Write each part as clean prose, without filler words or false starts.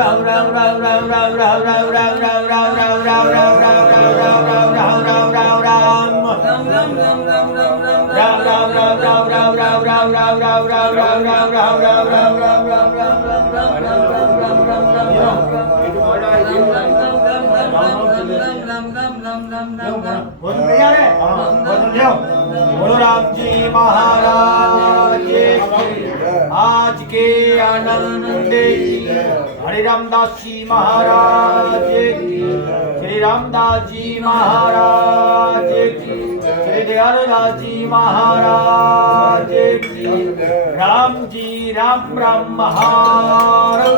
Ram बोलो राम जी महाराज आज के आनंद हरे रामदास जी महाराज की, श्री रामदास जी महाराज की, श्री दयालदास जी महाराज की। राम जी राम राम महाराज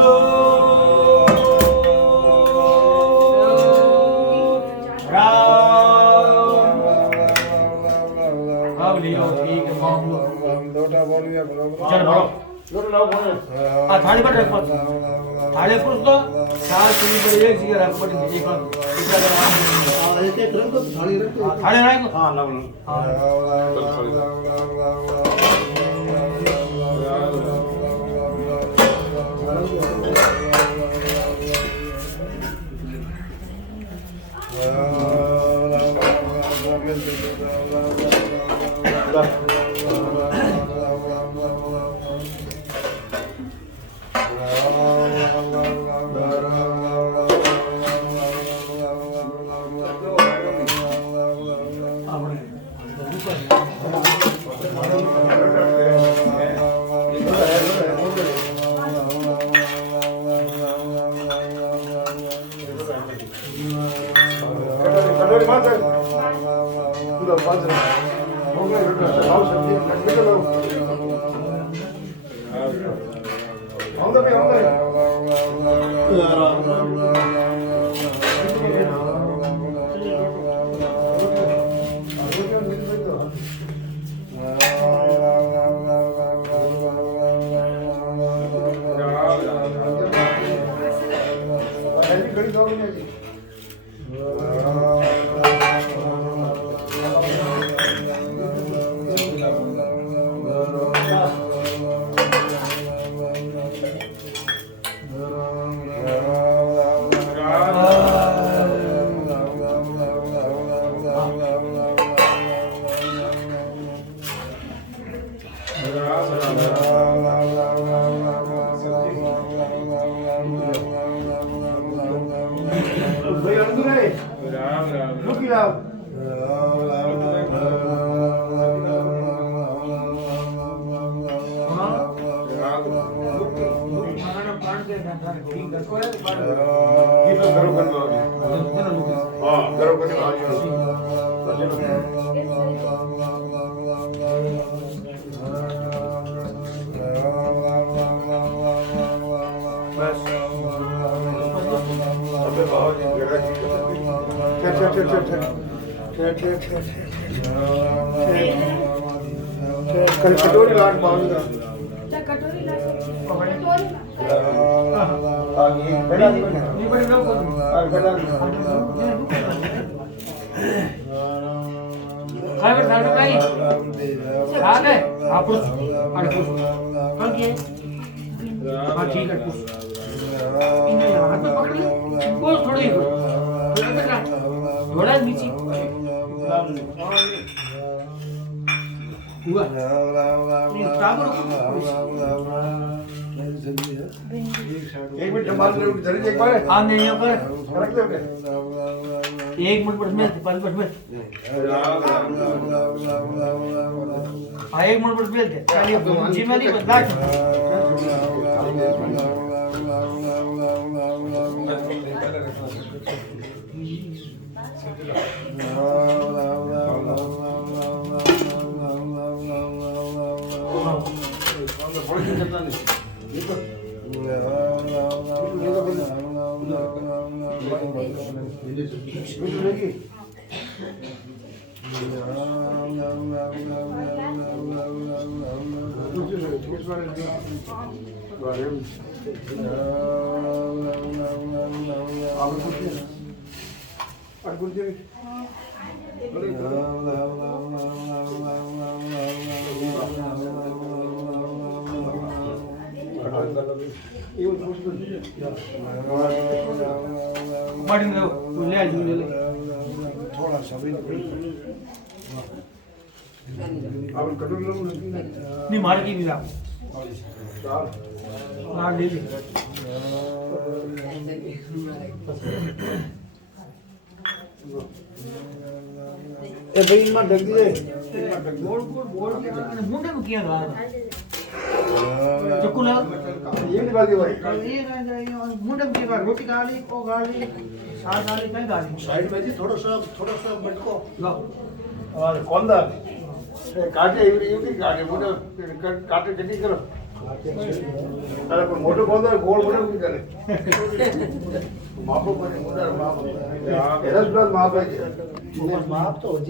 चल बोलो थाली पर रख थाली पर उसको चार सुनी पर एक जगह रख पर एक थाली रख हां ना कटोरी लाट पाऊंगा कटोरी लाट एक मिनट एक बार हाँ नहीं पर एक मिनट पर में 5 मिनट में हाँ 1 मिनट पर में चलिए जी में नहीं बदला पाड़ी में ले आ जी ले थोड़ा सा भी अब कटो लो नहीं मार की मिला मार ले ए भाई इनमें ढक दिए गोल के मुंडे में किया था चक्कू ला ये नहीं बाकी भाई ये मुंडे में किया रोटी गाली को गाली साथ गाली कहीं गाली साइड में जी थोड़ा सा मटको लो और कौन दा काटे ये काटे मोटे काटे चटनी करो अरे पर मोटे कौन दा गोल मोटे की करे मापो पर मुंडा माप एरस प्लस माप है माप तो हो जा